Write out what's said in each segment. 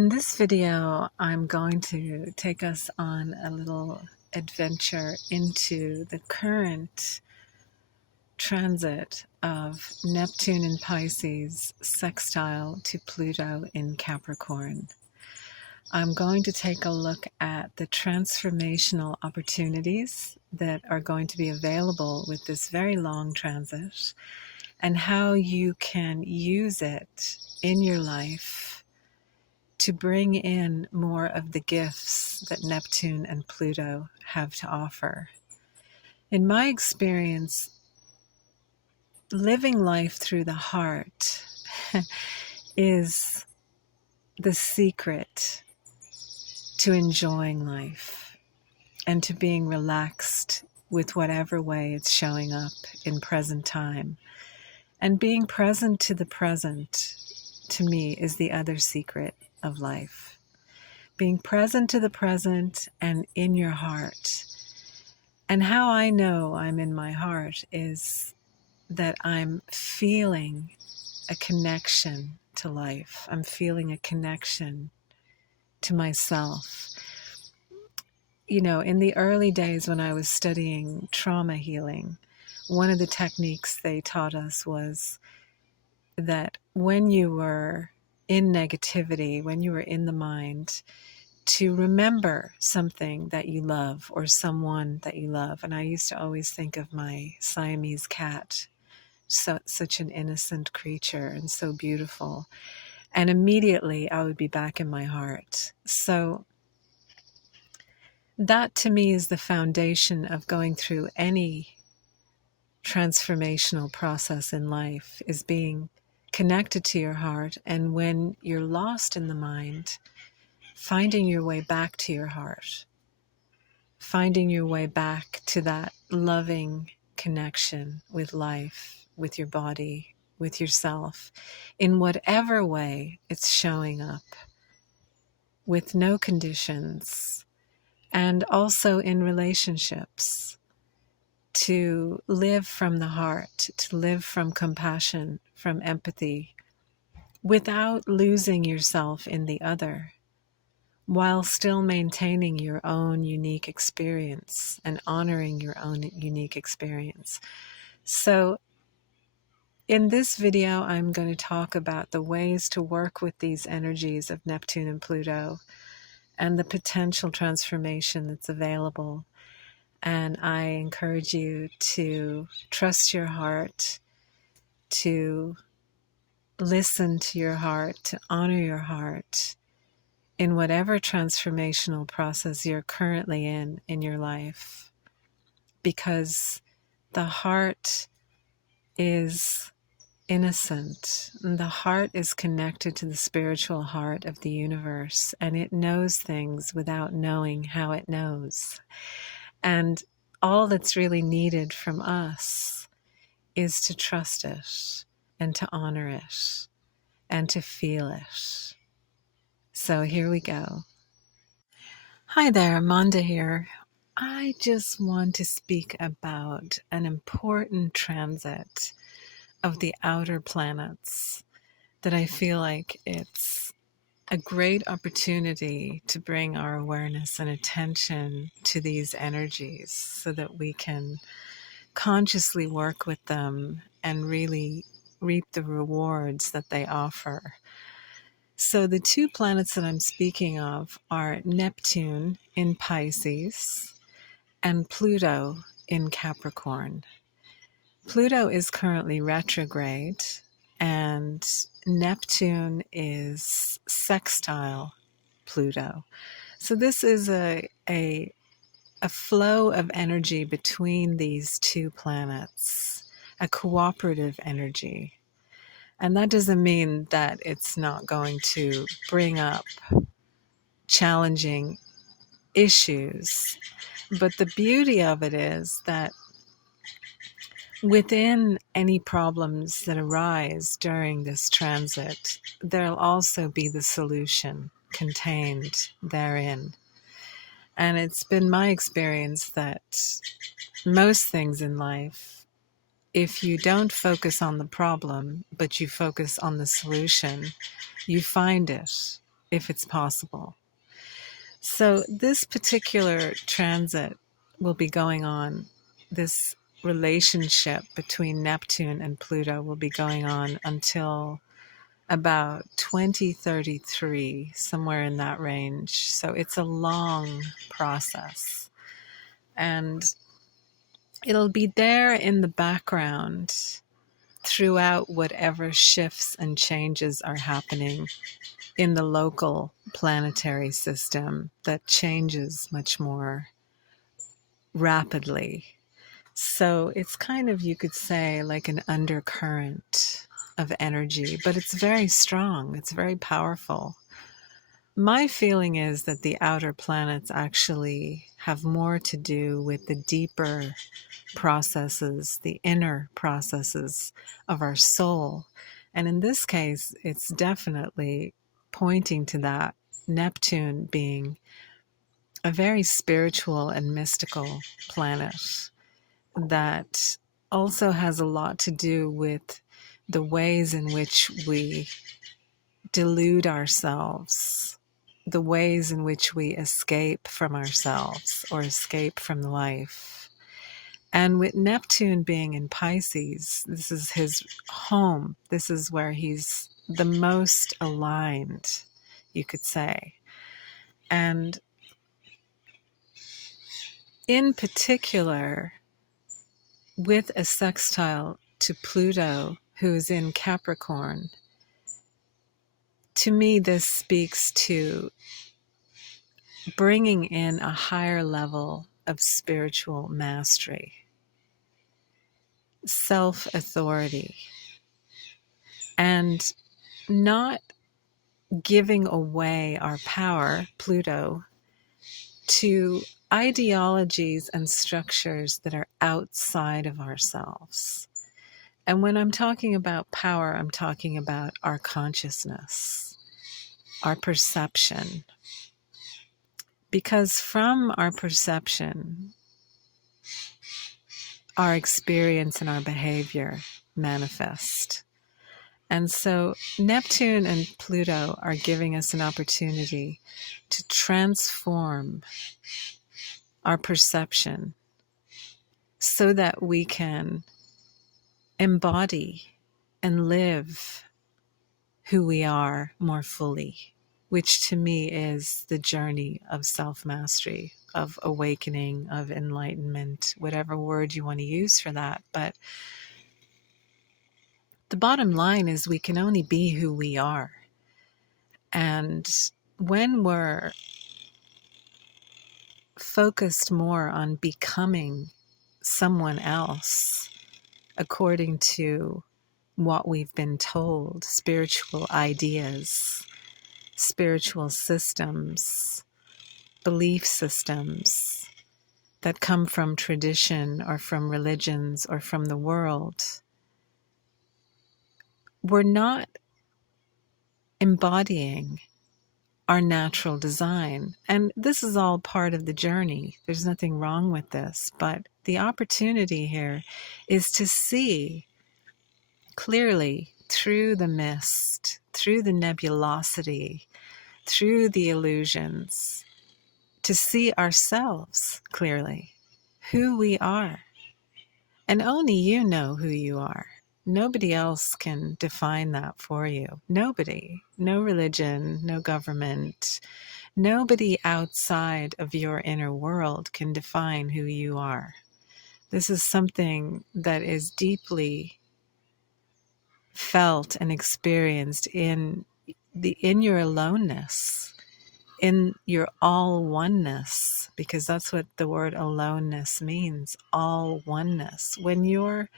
In this video, I'm going to take us on a little adventure into the current transit of Neptune in Pisces sextile to Pluto in Capricorn. I'm going to take a look at the transformational opportunities that are going to be available with this very long transit and how you can use it in your life to bring in more of the gifts that Neptune and Pluto have to offer. In my experience, living life through the heart is the secret to enjoying life and to being relaxed with whatever way it's showing up in present time. And being present to the present, to me, is the other secret of life. Being present to the present and in your heart. And how I know I'm in my heart is that I'm feeling a connection to life. I'm feeling a connection to myself. You know, in the early days when I was studying trauma healing, one of the techniques they taught us was that when you were in negativity, when you were in the mind, to remember something that you love or someone that you love. And I used to always think of my Siamese cat, such an innocent creature and so beautiful. And immediately I would be back in my heart. So that to me is the foundation of going through any transformational process in life, is being connected to your heart. And when you're lost in the mind, finding your way back to your heart, finding your way back to that loving connection with life, with your body, with yourself, in whatever way it's showing up, with no conditions, and also in relationships, to live from the heart, to live from compassion, from empathy, without losing yourself in the other, while still maintaining your own unique experience and honoring your own unique experience. So in this video, I'm going to talk about the ways to work with these energies of Neptune and Pluto and the potential transformation that's available. And I encourage you to trust your heart, to listen to your heart, to honor your heart, in whatever transformational process you're currently in your life, because the heart is innocent. And the heart is connected to the spiritual heart of the universe, and it knows things without knowing how it knows. And all that's really needed from us is to trust it and to honor it and to feel it. So here we go. Hi there, Manda here. I just want to speak about an important transit of the outer planets that I feel like it's a great opportunity to bring our awareness and attention to these energies so that we can consciously work with them and really reap the rewards that they offer. So the two planets that I'm speaking of are Neptune in Pisces and Pluto in Capricorn. Pluto is currently retrograde and Neptune is sextile Pluto. So this is a flow of energy between these two planets, a cooperative energy. And that doesn't mean that it's not going to bring up challenging issues. But the beauty of it is that within any problems that arise during this transit, there'll also be the solution contained therein. And it's been my experience that most things in life, if you don't focus on the problem, but you focus on the solution, you find it. if it's possible. So this particular transit will be going on, this relationship between Neptune and Pluto will be going on until about 2033, somewhere in that range. So it's a long process. And it'll be there in the background throughout whatever shifts and changes are happening in the local planetary system that changes much more rapidly. So it's kind of, you could say, like an undercurrent of energy, but it's very strong, it's very powerful. My feeling is that the outer planets actually have more to do with the deeper processes, the inner processes of our soul. And in this case, it's definitely pointing to that, Neptune being a very spiritual and mystical planet that also has a lot to do with the ways in which we delude ourselves, the ways in which we escape from ourselves or escape from life. And with Neptune being in Pisces, this is his home. This is where he's the most aligned, you could say. And in particular, with a sextile to Pluto, who's in Capricorn, to me, this speaks to bringing in a higher level of spiritual mastery, self-authority, and not giving away our power, Pluto, to ideologies and structures that are outside of ourselves. And when I'm talking about power, I'm talking about our consciousness, our perception. Because from our perception, our experience and our behavior manifest. And so Neptune and Pluto are giving us an opportunity to transform our perception so that we can embody and live who we are more fully, which to me is the journey of self-mastery, of awakening, of enlightenment, whatever word you want to use for that. But the bottom line is we can only be who we are. And when we're focused more on becoming someone else, according to what we've been told, spiritual ideas, spiritual systems, belief systems that come from tradition or from religions or from the world, we're not embodying our natural design. And this is all part of the journey. There's nothing wrong with this, but the opportunity here is to see clearly through the mist, through the nebulosity, through the illusions, to see ourselves clearly, who we are. And only you know who you are. Nobody else can define that for you. Nobody. No religion, no government, nobody outside of your inner world can define who you are. This is something that is deeply felt and experienced in your aloneness, in your all oneness, because that's what the word aloneness means, all oneness. When you're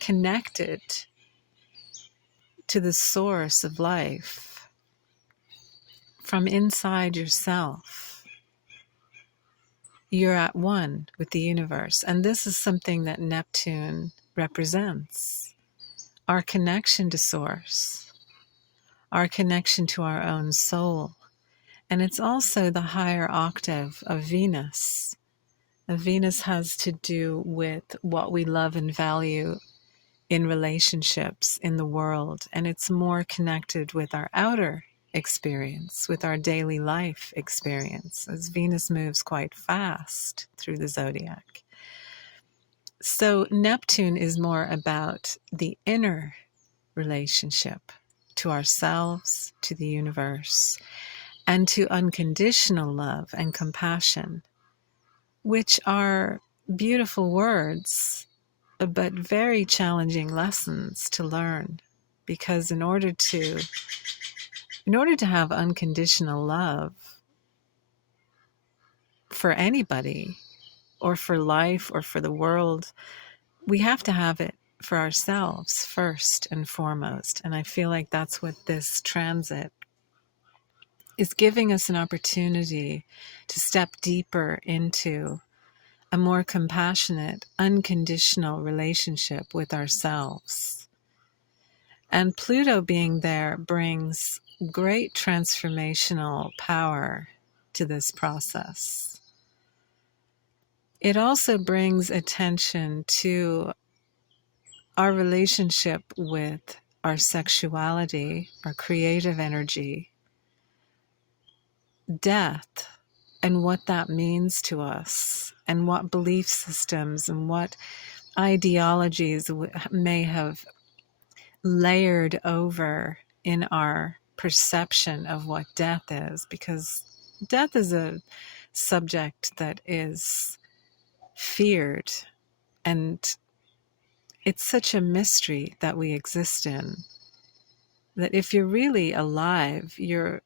connected to the source of life from inside yourself, you're at one with the universe. And this is something that Neptune represents. Our connection to source, our connection to our own soul. And it's also the higher octave of Venus. Venus has to do with what we love and value in relationships in the world. And it's more connected with our outer experience, with our daily life experience, as Venus moves quite fast through the zodiac. So Neptune is more about the inner relationship to ourselves, to the universe, and to unconditional love and compassion, which are beautiful words, but very challenging lessons to learn. Because in order to have unconditional love for anybody, or for life, or for the world, we have to have it for ourselves first and foremost. And I feel like that's what this transit is giving us, an opportunity to step deeper into a more compassionate, unconditional relationship with ourselves. And Pluto being there brings great transformational power to this process. It also brings attention to our relationship with our sexuality, our creative energy, death, and what that means to us, and what belief systems and what ideologies may have layered over in our perception of what death is, because death is a subject that is feared, and it's such a mystery that we exist in, that if you're really alive, you're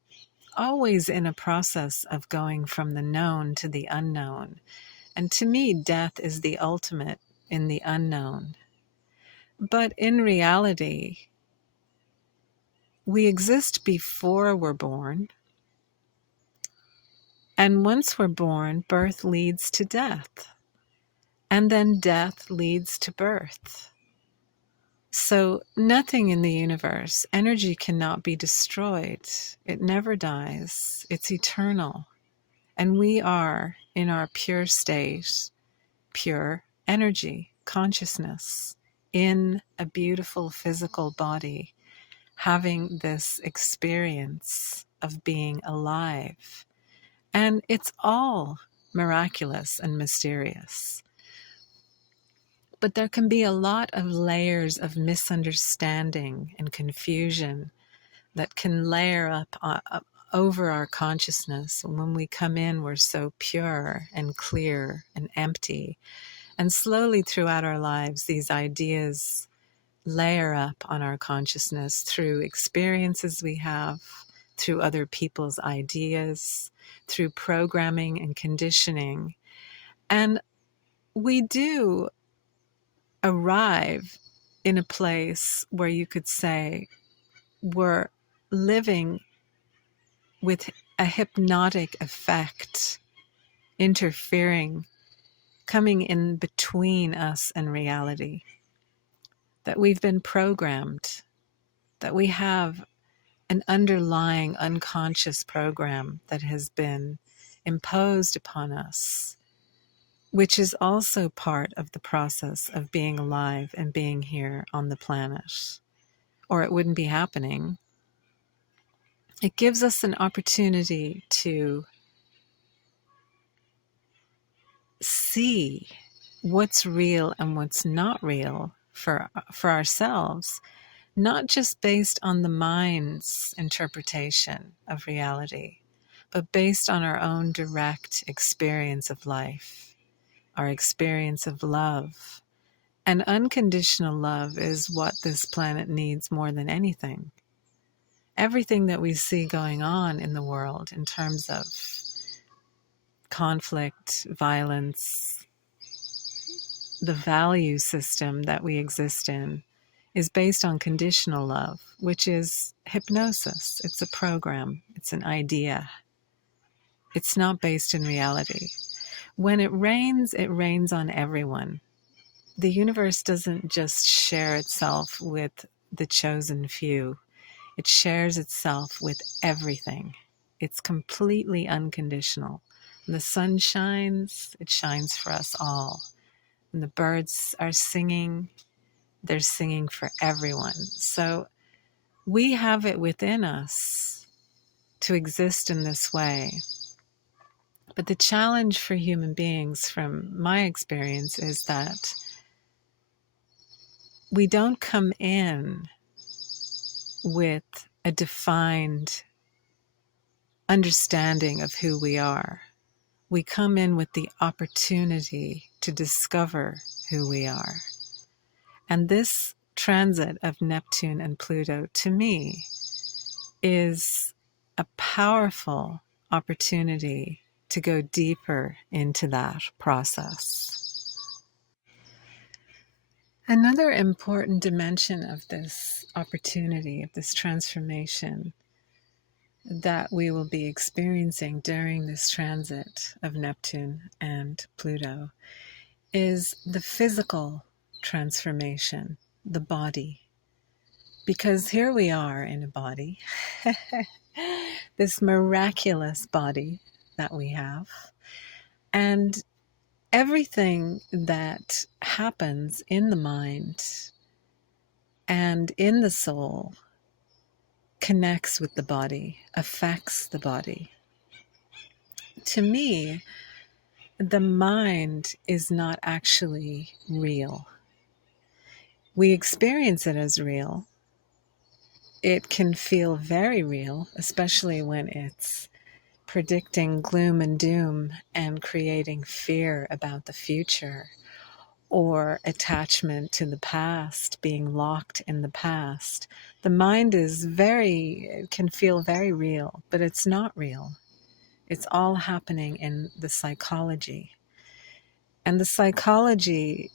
always in a process of going from the known to the unknown. And to me, death is the ultimate in the unknown. But in reality, we exist before we're born. And once we're born, birth leads to death. And then death leads to birth. So nothing in the universe, energy cannot be destroyed. It never dies. It's eternal. And we are, in our pure state, pure energy, consciousness, in a beautiful physical body, having this experience of being alive. And it's all miraculous and mysterious. But there can be a lot of layers of misunderstanding and confusion that can layer up over our consciousness. And when we come in, we're so pure and clear and empty. And slowly throughout our lives, these ideas layer up on our consciousness through experiences we have, through other people's ideas, through programming and conditioning. And we do arrive in a place where you could say we're living with a hypnotic effect interfering, coming in between us and reality. That we've been programmed, that we have an underlying unconscious program that has been imposed upon us, which is also part of the process of being alive and being here on the planet, or it wouldn't be happening. It gives us an opportunity to see what's real and what's not real for ourselves, not just based on the mind's interpretation of reality, but based on our own direct experience of life, our experience of love. And unconditional love is what this planet needs more than anything. Everything that we see going on in the world in terms of conflict, violence, the value system that we exist in is based on conditional love, which is hypnosis. It's a program. It's an idea. It's not based in reality. When it rains on everyone. The universe doesn't just share itself with the chosen few. It shares itself with everything. It's completely unconditional. When the sun shines, it shines for us all. When the birds are singing, they're singing for everyone. So we have it within us to exist in this way. But the challenge for human beings, from my experience, is that we don't come in with a defined understanding of who we are. We come in with the opportunity to discover who we are. And this transit of Neptune and Pluto, to me, is a powerful opportunity to go deeper into that process. Another important dimension of this opportunity, of this transformation that we will be experiencing during this transit of Neptune and Pluto, is the physical transformation, the body. Because here we are in a body, this miraculous body that we have, and everything that happens in the mind and in the soul connects with the body, affects the body. To me, the mind is not actually real. We experience it as real. It can feel very real, especially when it's predicting gloom and doom and creating fear about the future, or attachment to the past, being locked in the past. The mind it can feel very real, but it's not real. It's all happening in the psychology. And the psychology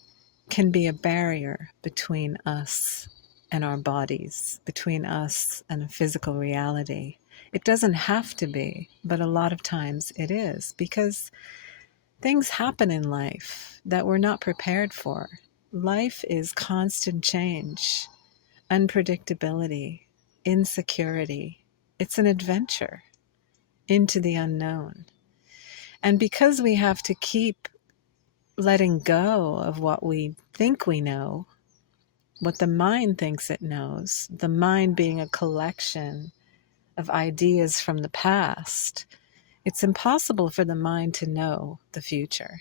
can be a barrier between us and our bodies, between us and physical reality. It doesn't have to be, but a lot of times it is, because things happen in life that we're not prepared for. Life is constant change, unpredictability, insecurity. It's an adventure into the unknown. And because we have to keep letting go of what we think we know, what the mind thinks it knows, the mind being a collection of ideas from the past, it's impossible for the mind to know the future.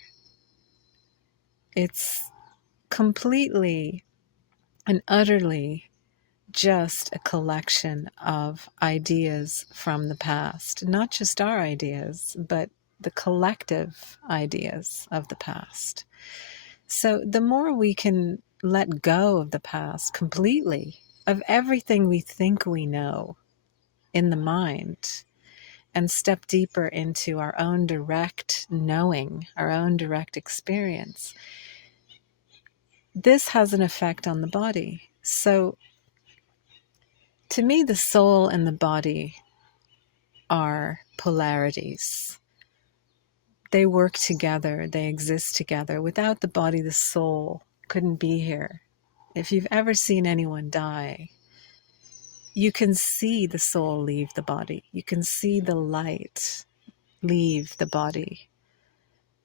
It's completely and utterly just a collection of ideas from the past, not just our ideas, but the collective ideas of the past. So the more we can let go of the past completely, of everything we think we know in the mind, and step deeper into our own direct knowing, our own direct experience, this has an effect on the body. So to me, the soul and the body are polarities. They work together, they exist together. Without the body, the soul couldn't be here. If you've ever seen anyone die, you can see the soul leave the body. You can see the light leave the body.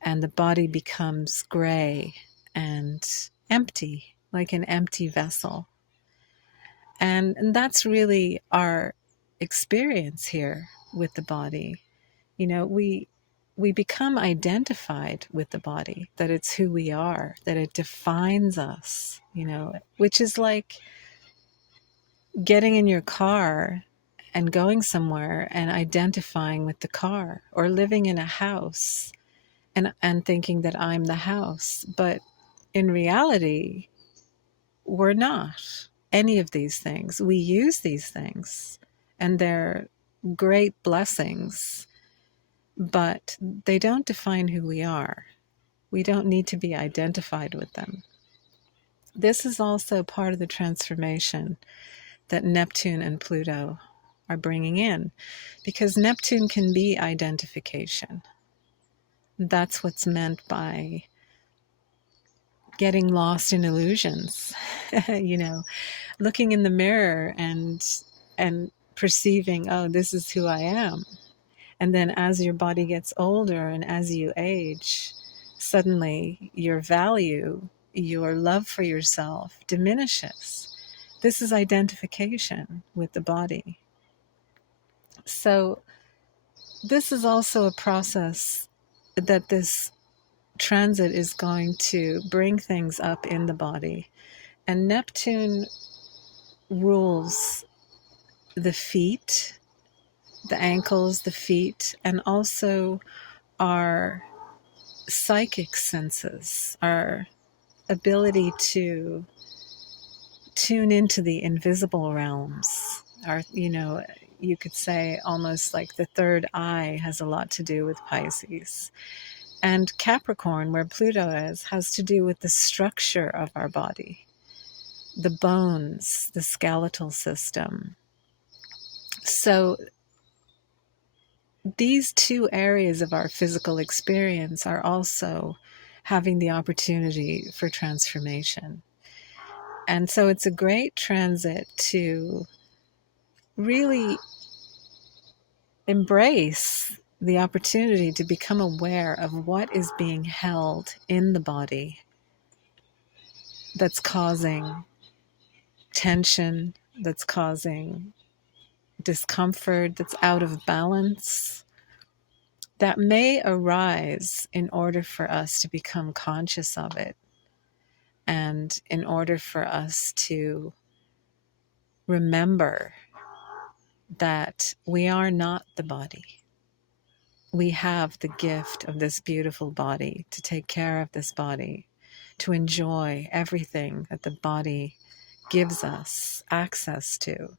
And the body becomes gray and empty, like an empty vessel. And that's really our experience here with the body. You know, we become identified with the body, that it's who we are, that it defines us, you know, which is like getting in your car and going somewhere and identifying with the car, or living in a house and thinking that I'm the house. But in reality, we're not any of these things. We use these things, and they're great blessings, but they don't define who we are. We don't need to be identified with them. This is also part of the transformation that Neptune and Pluto are bringing in, because Neptune can be identification. That's what's meant by getting lost in illusions. You know, looking in the mirror and perceiving, oh, this is who I am. And then as your body gets older and as you age, suddenly your value, your love for yourself diminishes. This is identification with the body. So this is also a process that this transit is going to bring things up in the body. And Neptune rules the feet, the ankles, the feet, and also our psychic senses, our ability to tune into the invisible realms. Our, you could say almost like the third eye has a lot to do with Pisces. And Capricorn, where Pluto is, has to do with the structure of our body, the bones, the skeletal system. So these two areas of our physical experience are also having the opportunity for transformation. And so it's a great transit to really embrace the opportunity to become aware of what is being held in the body that's causing tension, that's causing discomfort, that's out of balance, that may arise in order for us to become conscious of it, and in order for us to remember that we are not the body. We have the gift of this beautiful body to take care of this body, to enjoy everything that the body gives us access to.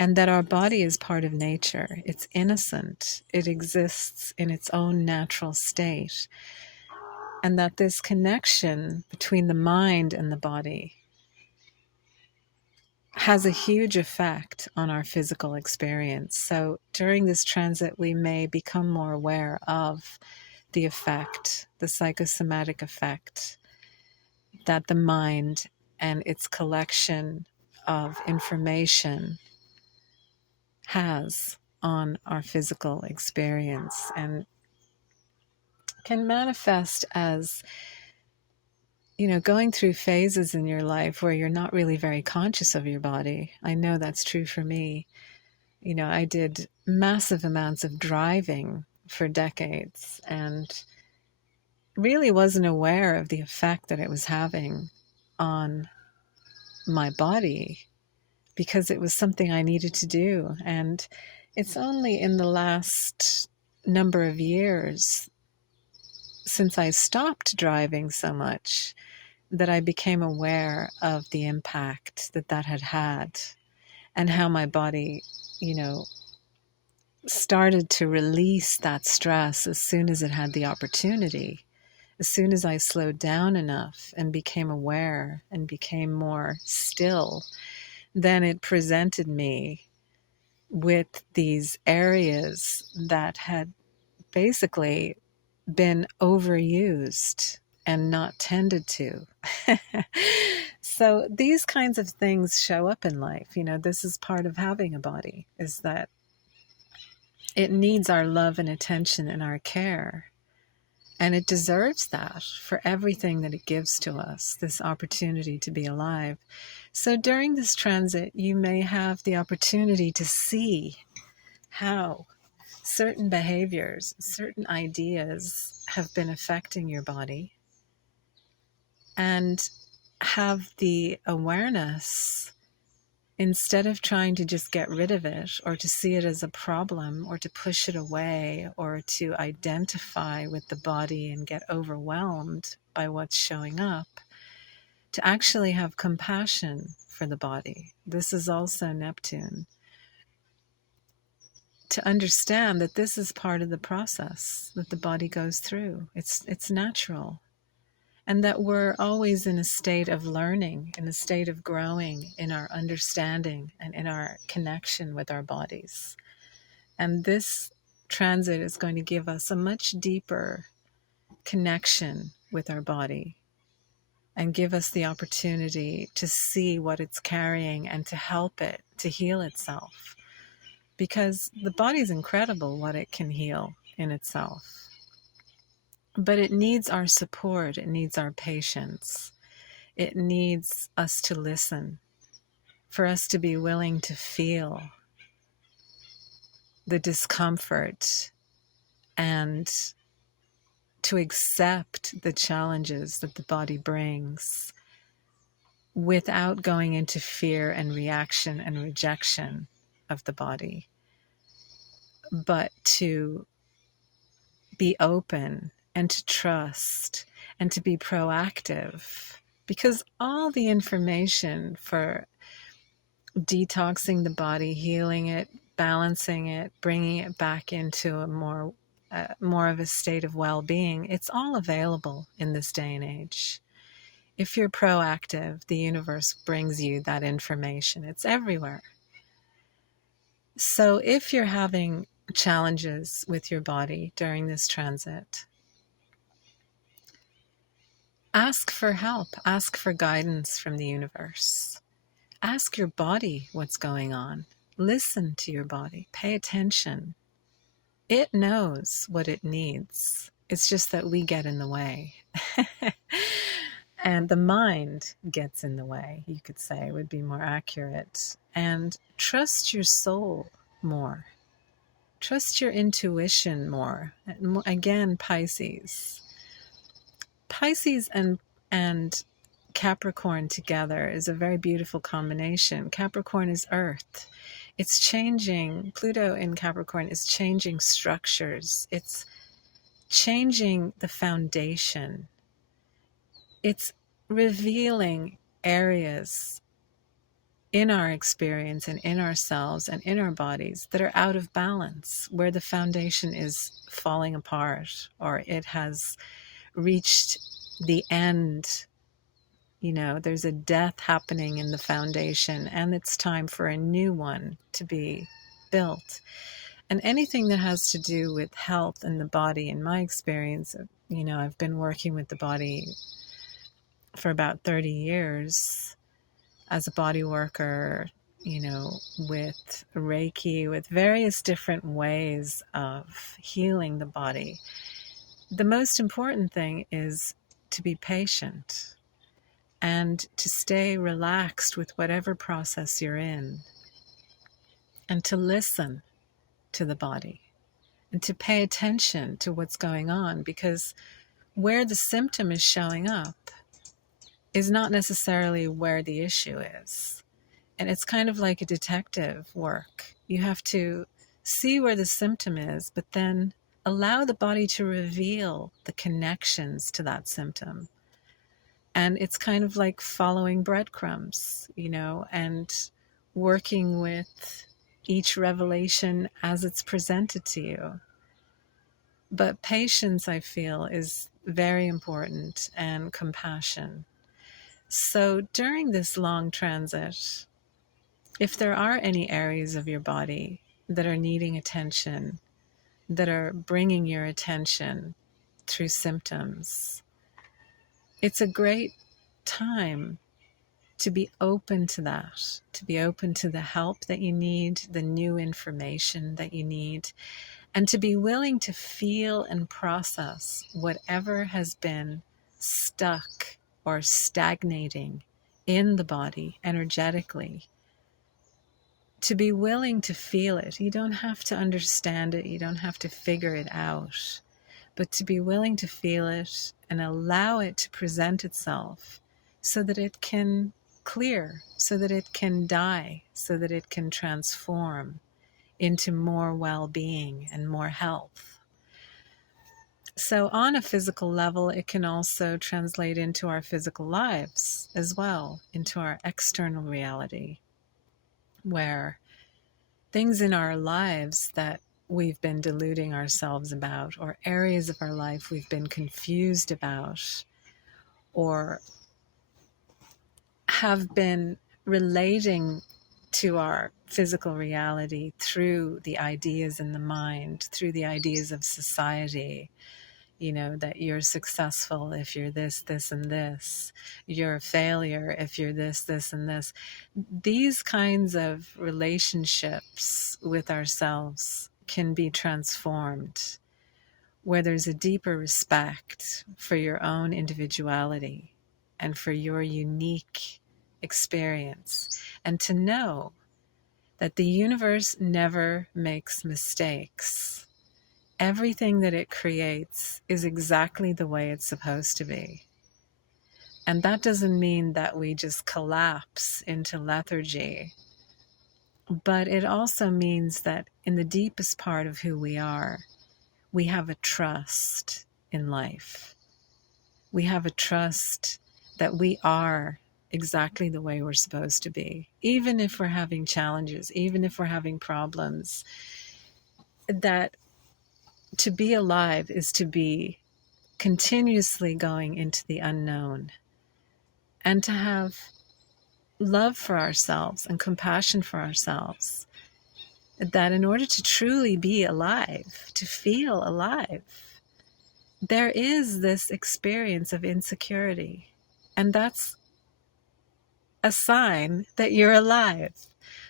And that our body is part of nature. It's innocent. It exists in its own natural state. And that this connection between the mind and the body has a huge effect on our physical experience. So during this transit, we may become more aware of the effect, the psychosomatic effect that the mind and its collection of information has on our physical experience, and can manifest as, going through phases in your life where you're not really very conscious of your body. I know that's true for me. I did massive amounts of driving for decades and really wasn't aware of the effect that it was having on my body, because it was something I needed to do. And it's only in the last number of years since I stopped driving so much that I became aware of the impact that that had had, and how my body, started to release that stress as soon as it had the opportunity. As soon as I slowed down enough and became aware and became more still, then it presented me with these areas that had basically been overused and not tended to. So these kinds of things show up in life. This is part of having a body, is that it needs our love and attention and our care. And it deserves that for everything that it gives to us, this opportunity to be alive. So during this transit, you may have the opportunity to see how certain behaviors, certain ideas have been affecting your body, and have the awareness, instead of trying to just get rid of it or to see it as a problem or to push it away or to identify with the body and get overwhelmed by what's showing up, to actually have compassion for the body. This is also Neptune. To understand that this is part of the process that the body goes through. It's natural. And that we're always in a state of learning, in a state of growing in our understanding and in our connection with our bodies. And this transit is going to give us a much deeper connection with our body, and give us the opportunity to see what it's carrying and to help it to heal itself. Because the body is incredible what it can heal in itself. But it needs our support, it needs our patience. It needs us to listen, for us to be willing to feel the discomfort and to accept the challenges that the body brings without going into fear and reaction and rejection of the body, but to be open and to trust and to be proactive. Because all the information for detoxing the body, healing it, balancing it, bringing it back into a more of a state of well-being, it's all available in this day and age. If you're proactive, the universe brings you that information. It's everywhere. So if you're having challenges with your body during this transit, ask for help, ask for guidance from the universe. Ask your body what's going on. Listen to your body. Pay attention. It knows what it needs. It's just that we get in the way. And the mind gets in the way, you could say, would be more accurate. And trust your soul more. Trust your intuition more. Again, Pisces. Pisces and Capricorn together is a very beautiful combination. Capricorn is earth. It's changing. Pluto in Capricorn is changing structures. It's changing the foundation. It's revealing areas in our experience and in ourselves and in our bodies that are out of balance, where the foundation is falling apart or it has reached the end. You know, there's a death happening in the foundation and it's time for a new one to be built. And anything that has to do with health and the body, in my experience, you know, I've been working with the body for about 30 years as a body worker, you know, with Reiki, with various different ways of healing the body. The most important thing is to be patient and to stay relaxed with whatever process you're in, and to listen to the body and to pay attention to what's going on, because where the symptom is showing up is not necessarily where the issue is. And it's kind of like a detective work. You have to see where the symptom is, but then allow the body to reveal the connections to that symptom. And it's kind of like following breadcrumbs, you know, and working with each revelation as it's presented to you. But patience, I feel, is very important, and compassion. So during this long transit, if there are any areas of your body that are needing attention, that are bringing your attention through symptoms, it's a great time to be open to that, to be open to the help that you need, the new information that you need, and to be willing to feel and process whatever has been stuck or stagnating in the body energetically. To be willing to feel it. You don't have to understand it. You don't have to figure it out. But to be willing to feel it and allow it to present itself so that it can clear, so that it can die, so that it can transform into more well-being and more health. So on a physical level, it can also translate into our physical lives as well, into our external reality, where things in our lives that we've been deluding ourselves about, or areas of our life we've been confused about, or have been relating to our physical reality through the ideas in the mind, through the ideas of society, you know, that you're successful if you're this, this, and this. You're a failure if you're this, this, and this. These kinds of relationships with ourselves can be transformed, where there's a deeper respect for your own individuality and for your unique experience. And to know that the universe never makes mistakes. Everything that it creates is exactly the way it's supposed to be. And that doesn't mean that we just collapse into lethargy, but it also means that in the deepest part of who we are, we have a trust in life. We have a trust that we are exactly the way we're supposed to be. Even if we're having challenges, even if we're having problems, that to be alive is to be continuously going into the unknown, and to have love for ourselves and compassion for ourselves. That in order to truly be alive, to feel alive, there is this experience of insecurity. And that's a sign that you're alive,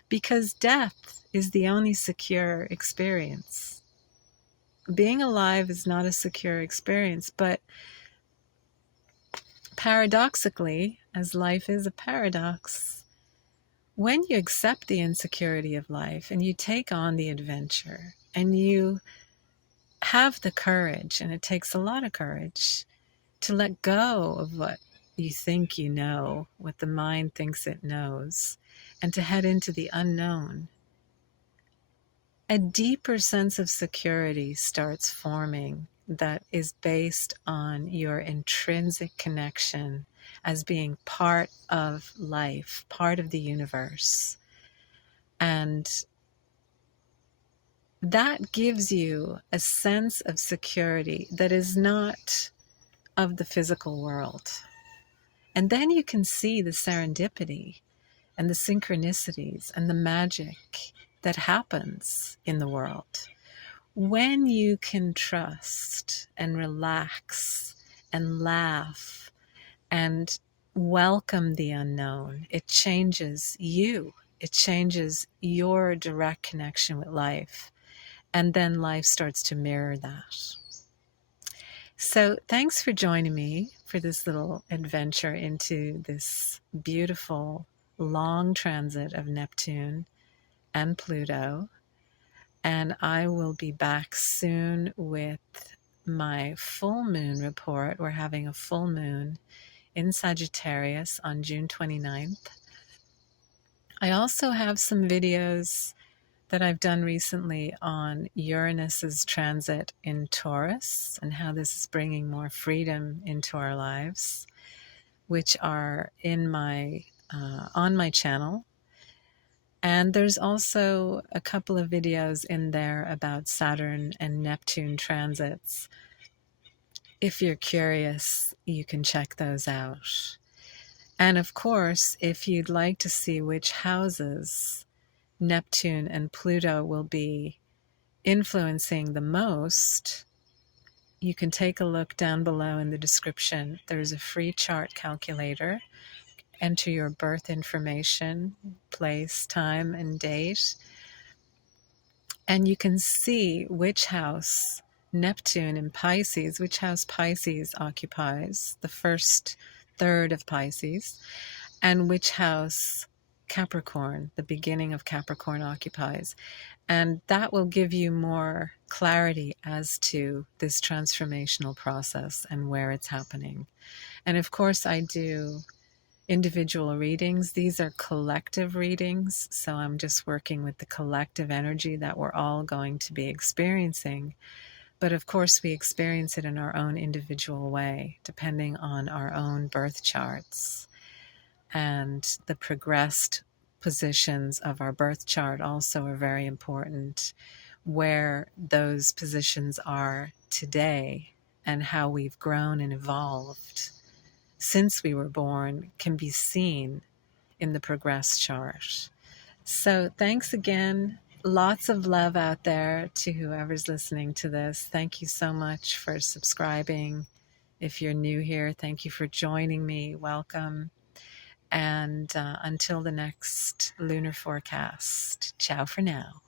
because death is the only secure experience. Being alive is not a secure experience, but paradoxically, as life is a paradox, when you accept the insecurity of life and you take on the adventure and you have the courage, and it takes a lot of courage, to let go of what you think you know, what the mind thinks it knows, and to head into the unknown, a deeper sense of security starts forming that is based on your intrinsic connection as being part of life, part of the universe. And that gives you a sense of security that is not of the physical world. And then you can see the serendipity and the synchronicities and the magic that happens in the world. When you can trust and relax and laugh and welcome the unknown, it changes you. It changes your direct connection with life. And then life starts to mirror that. So thanks for joining me for this little adventure into this beautiful long transit of Neptune and Pluto. And I will be back soon with my full moon report. We're having a full moon in Sagittarius on June 29th. I also have some videos that I've done recently on Uranus's transit in Taurus and how this is bringing more freedom into our lives, which are in my on my channel. And there's also a couple of videos in there about Saturn and Neptune transits. If you're curious, you can check those out. And of course, if you'd like to see which houses Neptune and Pluto will be influencing the most, you can take a look down below in the description. There's a free chart calculator. Enter your birth information, place, time, and date, and you can see which house Neptune in Pisces, which house Pisces occupies, the first third of Pisces, and which house Capricorn, the beginning of Capricorn, occupies. And that will give you more clarity as to this transformational process and where it's happening. And of course, I do individual readings. These are collective readings, so I'm just working with the collective energy that we're all going to be experiencing. But of course, we experience it in our own individual way, depending on our own birth charts. And the progressed positions of our birth chart also are very important, where those positions are today and how we've grown and evolved since we were born can be seen in the progress chart. So thanks again. Lots of love out there to whoever's listening to this. Thank you so much for subscribing. If you're new here, thank you for joining me. Welcome. And until the next lunar forecast, ciao for now.